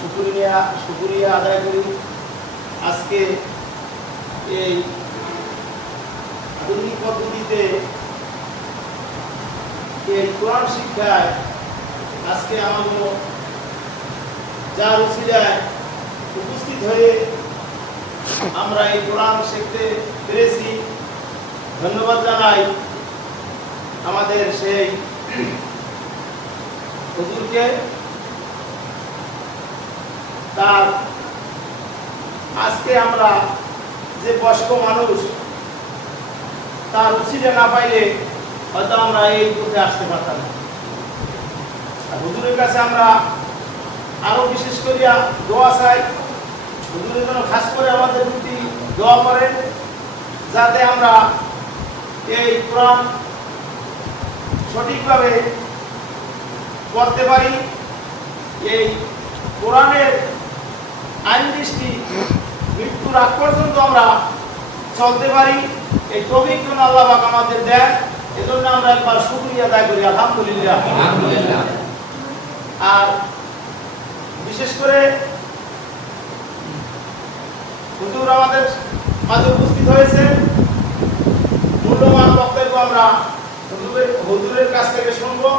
শুকুরিয়া শুকুরিয়া আদায় করি। আজকে এই আধুনিক পদ্ধতিতে এই কোরআন শিক্ষায় আজকে আমাদের যার উচিলায় উপস্থিত হয়ে আমরা এই কোরআন শিখতে পেরেছি। ধন্যবাদ জানাই আমাদের সেই হুজুরকে। তার আজকে আমরা যে বয়স্ক মানুষ, তার উচিতে না পাইলে হয়তো আমরা এই পথে আসতে পারতাম না। হুজুরের কাছে আমরা আরও বিশেষ করিয়া দোয়া চাই। হুজুরের জন্য খাস করে আমাদের প্রতি দোয়া করেন, যাতে আমরা এই কোরআন সঠিকভাবে পড়তে পারি। এই কোরআনের আইন দৃষ্টি মৃত্যুর আগ পর্যন্ত আমরা চলতে পারি। এই তবিক যেন আল্লাহ পাক আমাদের দেন এজন্য আমরা একবার শুকরিয়া আদায় করি আলহামদুলিল্লাহ। আলহামদুলিল্লাহ। আর বিশেষ করে হুজুর আমাদের মাঝে উপস্থিত হয়েছে। মূল্যবান বক্তব্য আমরা হুজুরের হুজুরের কাছ থেকে শুনব।